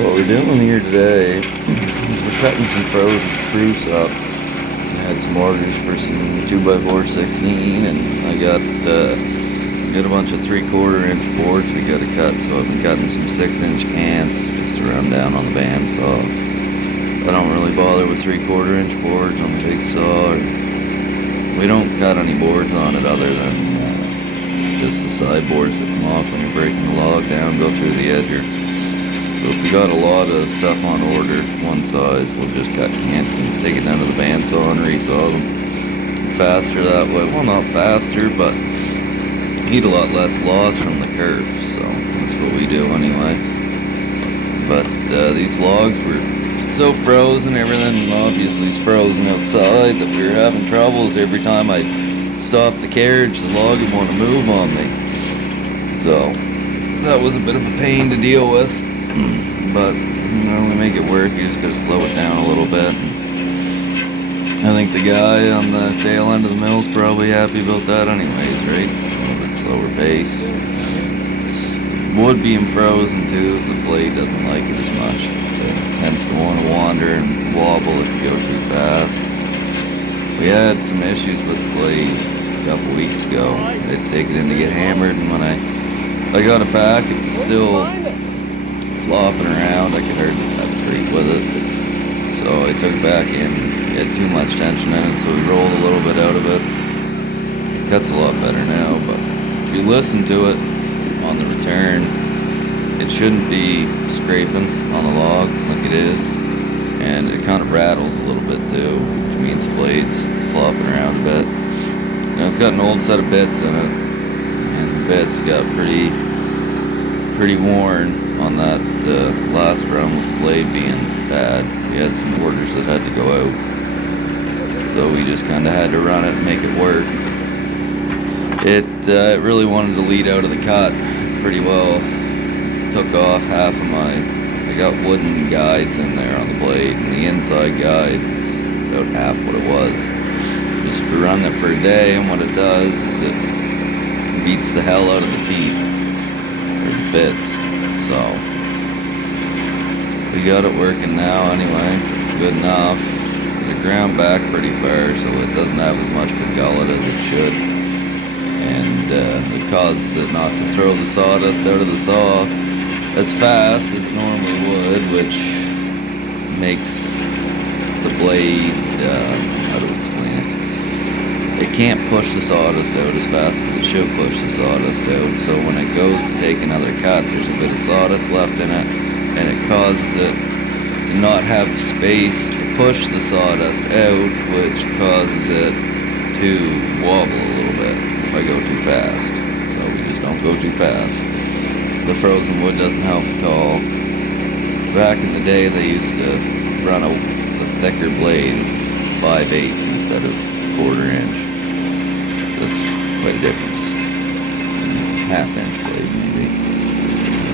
What we're doing here today is we're cutting some frozen spruce up. I had some orders for some 2x4 16, and I got a bunch of 3/4 inch boards we got to cut, so I've been cutting some 6-inch cants just to run down on the bandsaw. I don't really bother with 3/4 inch boards on the big saw, or we don't cut any boards on it other than just the side boards that come off when you're breaking the log down, go through the edger. So if we got a lot of stuff on order, one size, we'll just cut cants and take it down to the bandsaw and resaw them. Faster that way. Well, not faster, but eat a lot less loss from the kerf, so that's what we do anyway. But these logs were so frozen, everything obviously is frozen outside, that we were having troubles. Every time I stopped the carriage, the log would want to move on me. So that was a bit of a pain to deal with. But you know, we make it work. You just gotta slow it down a little bit. I think the guy on the tail end of the mill's probably happy about that anyways, right? A little bit slower pace. It's wood being frozen too, so the blade doesn't like it as much. It tends to want to wander and wobble if you go too fast. We had some issues with the blade a couple weeks ago. I'd take it in to get hammered, and when I got it back, it was still flopping around. I could hardly cut straight with it. So I took it back in. It had too much tension in it, so we rolled a little bit out of it. It cuts a lot better now, but if you listen to it on the return, it shouldn't be scraping on the log like it is. And it kind of rattles a little bit too, which means the blade's flopping around a bit. Now it's got an old set of bits in it, and the bits got pretty worn on that last run with the blade being bad. We had some orders that had to go out, so we just kind of had to run it and make it work. It really wanted to lead out of the cut pretty well. Took off half of I got wooden guides in there on the blade, and the inside guide is about half what it was. Just run it for a day, and what it does is it beats the hell out of the teeth, or the bits. So we got it working now anyway, good enough. It ground back pretty far, so it doesn't have as much of a gullet as it should, and it causes it not to throw the sawdust out of the saw as fast as it normally would, which makes the blade, how to explain it, it can't push the sawdust out as fast as it should push the sawdust out. So when it goes to take another cut, there's a bit of sawdust left in it, and it causes it to not have space to push the sawdust out, which causes it to wobble a little bit if I go too fast. So we just don't go too fast. The frozen wood doesn't help at all. Back in the day, they used to run a thicker blade. It was 5/8 instead of 1/4 inch. That's quite a difference. 1/2 inch blade maybe,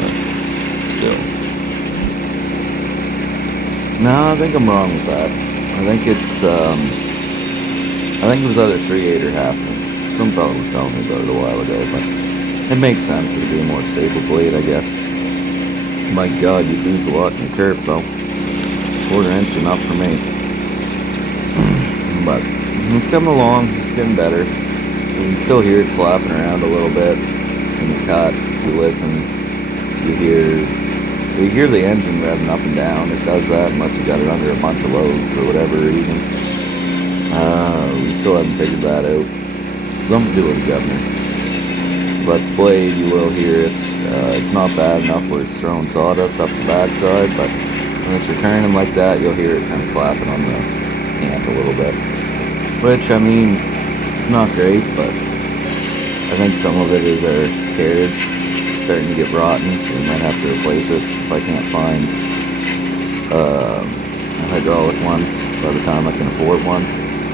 but still. No, I think I'm wrong with that. I think it was either 3/8 or 1/2 inch. Some fellow was telling me about it a while ago, but it makes sense. It'd be a more stable blade, I guess. My God, you lose a lot in your kerf though. 1/4 inch enough for me. But it's coming along. It's getting better. You can still hear it slapping around a little bit in the cut. If you listen, you hear the engine revving up and down. It does that unless you got it under a bunch of load for whatever reason. We still haven't figured that out. Something to do with the governor. But the blade, you will hear it. It's not bad enough where it's throwing sawdust up the backside, but when it's returning like that, you'll hear it kind of clapping on the cant a little bit. Which, I mean, it's not great, but I think some of it is our carriage starting to get rotten, so we might have to replace it if I can't find a hydraulic one by the time I can afford one.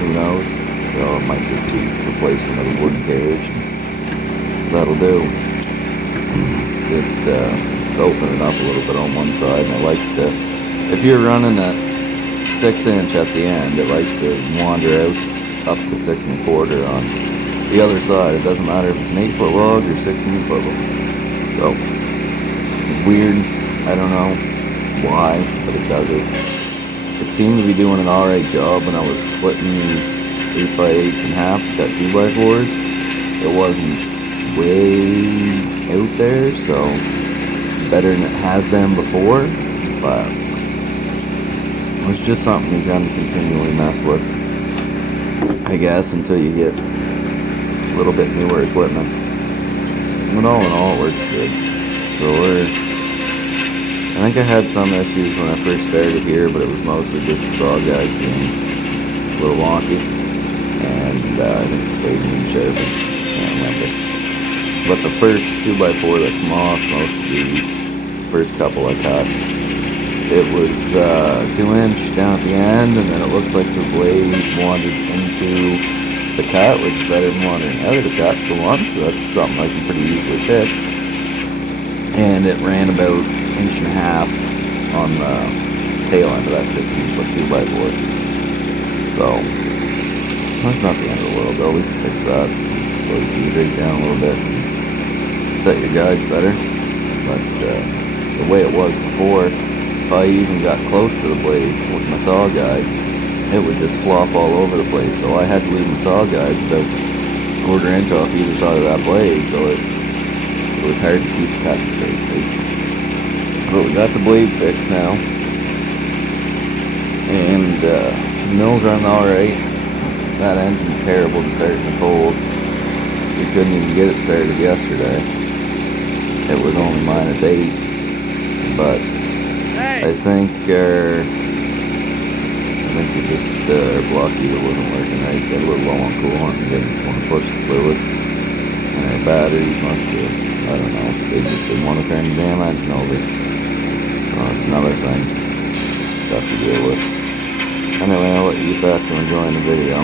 Who knows? So it might just be replacement of a wooden carriage. That'll do. It's opening up a little bit on one side, and it likes to, if you're running at 6-inch at the end, it likes to wander out up to 6 1/4 on the other side. It doesn't matter if it's an 8-foot log or 16-foot log. So it's weird. I don't know. why, but it does it. It seemed to be doing an alright job when I was splitting these 8x8s in half with that 2x4s. It wasn't way out there, so better than it has been before, but it's just something you kind of continually mess with, I guess, until you get a little bit newer equipment. But all in all, it works good. So I think I had some issues when I first started here, but it was mostly just the saw guide being a little wonky, and I think the fading and sharpened. I can't remember. But the first 2x4 that come off, most of these, first couple I cut, it was 2-inch down at the end, and then it looks like the blade wandered into the cut, which is better than wandering out of the cut for one, so that's something I can pretty easily fix. And it ran about 1.5 inches on the tail end of that 16-foot 2x4. So that's not the end of the world though, we can fix that. Slow your feet right down a little bit and set your guides better. But the way it was before, if I even got close to the blade with my saw guide, it would just flop all over the place. So I had to leave my saw guides about 1/4 inch off either side of that blade, so it was hard to keep the cut straight. But we got the blade fixed now, and the mill's running alright. That engine's terrible to start in the cold. We couldn't even get it started yesterday. It was only -8, but I think we just our block heater wasn't working right. Got a little low on coolant and didn't want to push the fluid. And our batteries must have, I don't know, they just didn't want to turn the damn engine over. It's another thing. Stuff to deal with. Anyway, I'll let you get back to enjoying the video.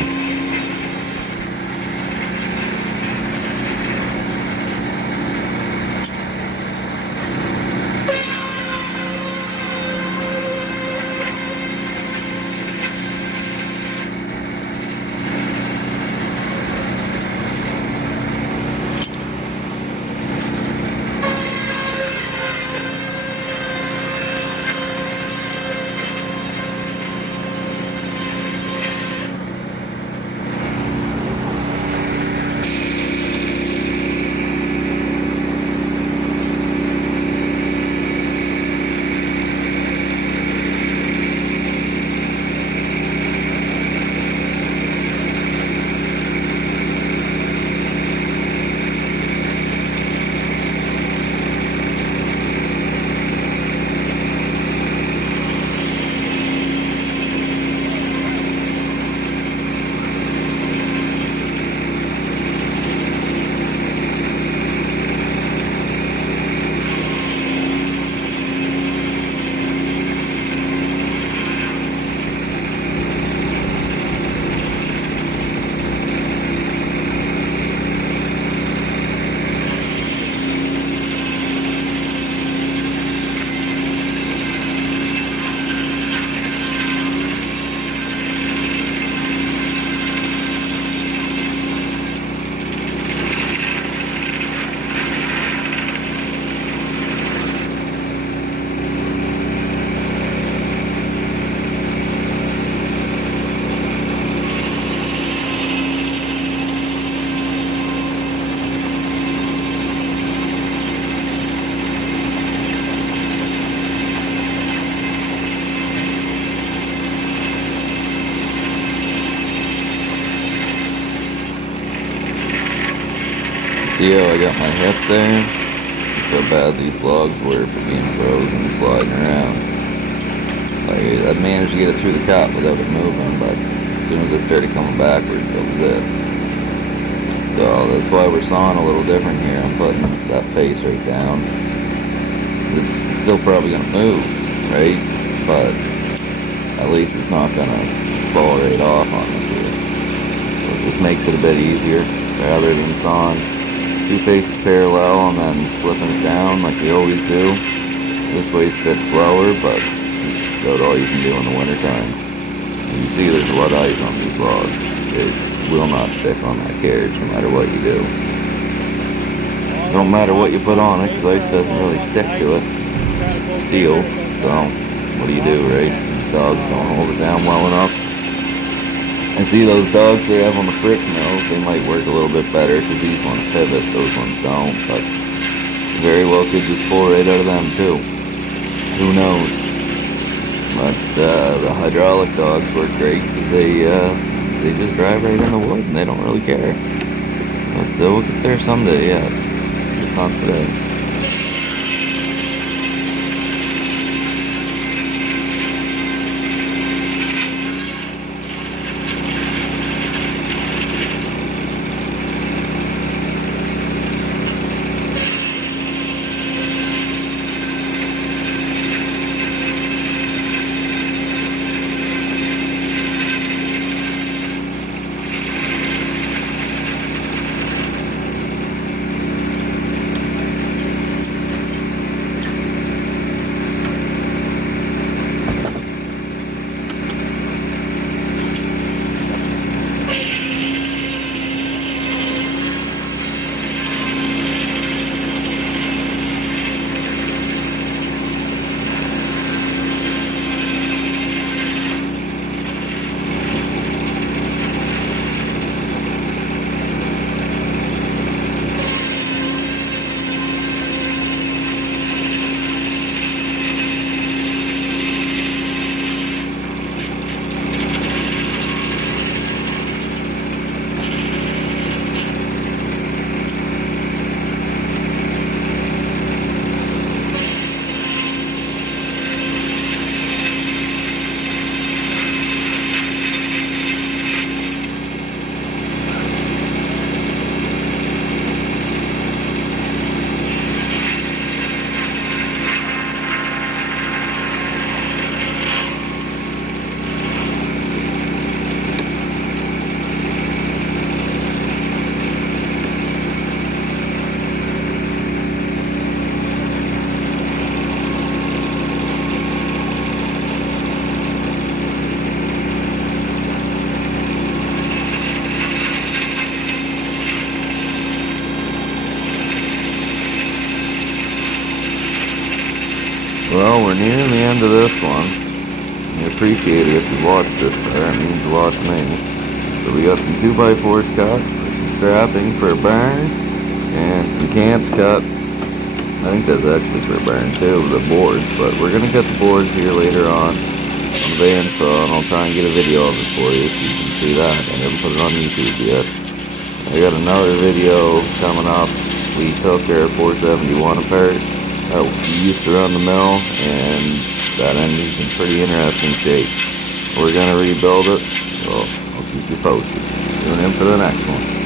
See how I got my hip there? That's how bad these logs were for being frozen and sliding around. Like, I managed to get it through the cut without it moving, but as soon as I started coming backwards, that was it. So that's why we're sawing a little different here. I'm putting that face right down. It's still probably going to move, right? But at least it's not going to fall right off on us here. So it just makes it a bit easier rather than sawing 2 faces parallel and then flipping it down like we always do. This way's a bit slower, but it's about all you can do in the winter time. And you see there's a lot of ice on these logs. It will not stick on that carriage no matter what you do. Don't matter what you put on it, because ice doesn't really stick to it. Steel. So, what do, right? Dogs don't hold it down well enough. I see those dogs they have on the frick mills, they might work a little bit better because these ones pivot, those ones don't, but very well could just pull right out of them too. Who knows? But the hydraulic dogs work great because they just drive right in the wood and they don't really care. But we'll get there someday, yeah. Just not today. Well, we're nearing the end of this one. I appreciate it if you watched this far. It means a lot to me. So we got some 2x4s cut, some strapping for a barn, and some cants cut. I think that's actually for a barn too, the boards. But we're going to cut the boards here later on the bandsaw, and I'll try and get a video of it for you so you can see that. I haven't put it on YouTube yet. I got another video coming up. We took our 471 apart. We used to run the mill, and that engine's in pretty interesting shape. We're going to rebuild it, so I'll keep you posted. Tune in for the next one.